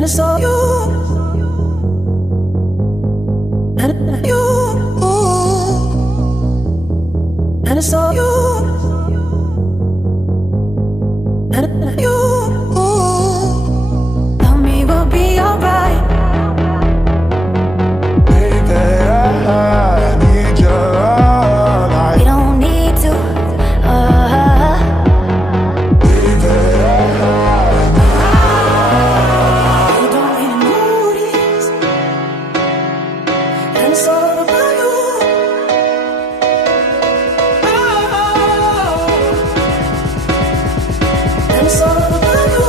and it's all you, and you, and it's all you, and you. Tell me we'll be alright. Baby, I need your light. We don't need to. Baby, You don't really notice, and it's all about you. And it's all about you.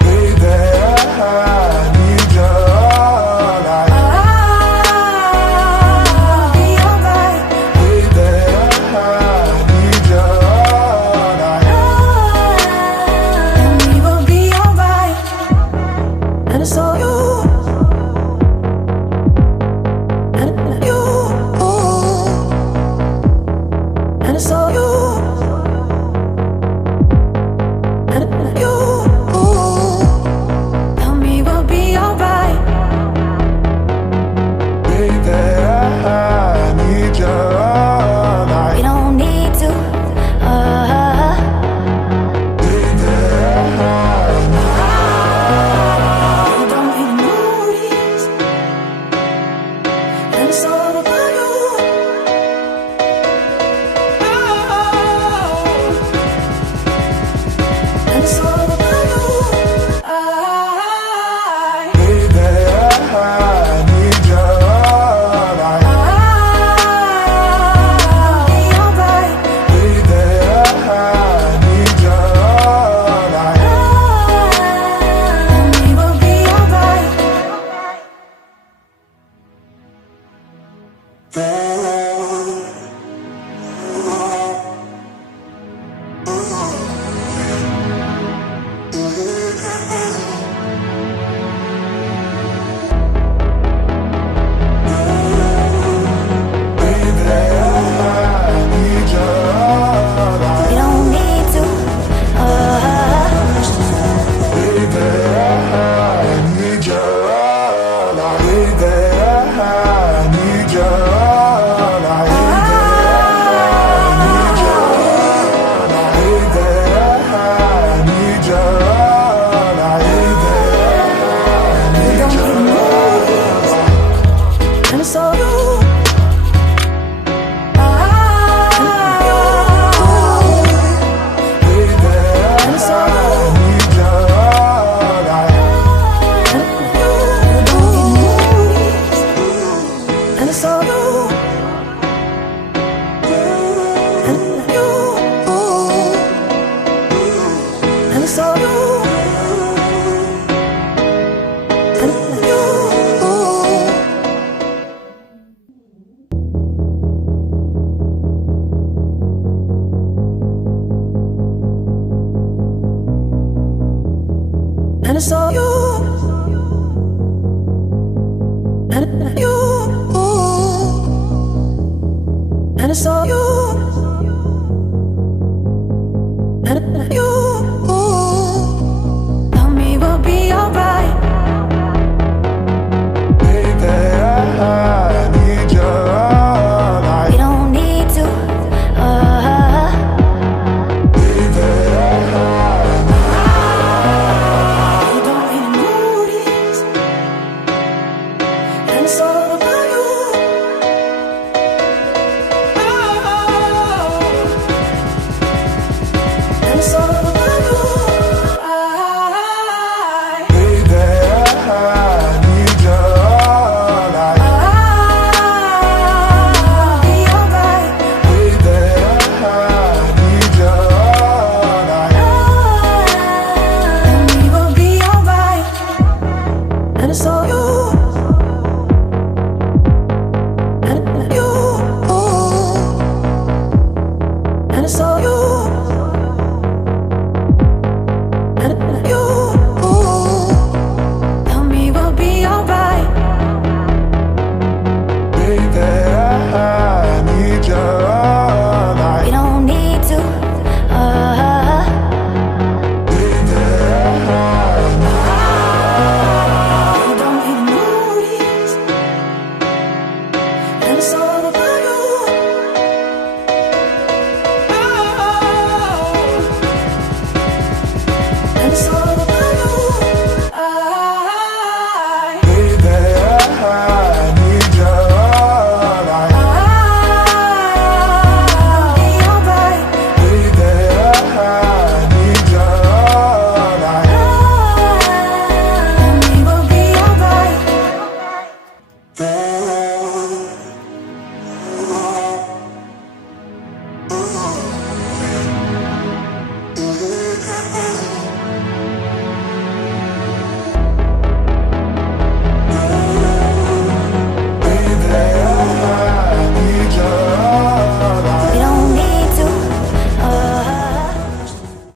baby, I need your light. Be alright. Baby, I need your light. And we will be alright. And it's all you. And you. And it's all you. And you. Tell me we'll be alright. Baby, I need your light. We don't need to. Baby, You don't even notice, and it's all about you. And it's all about you. baby, I need your light. Be alright. Baby, I need your light. And we will be alright. Baby, I need your light. We don't need to. Baby, I need your light. Baby, I need your light. Baby, I need your light. You don't even notice, and it's all you. And it's all you. You don't even notice, and it's all you.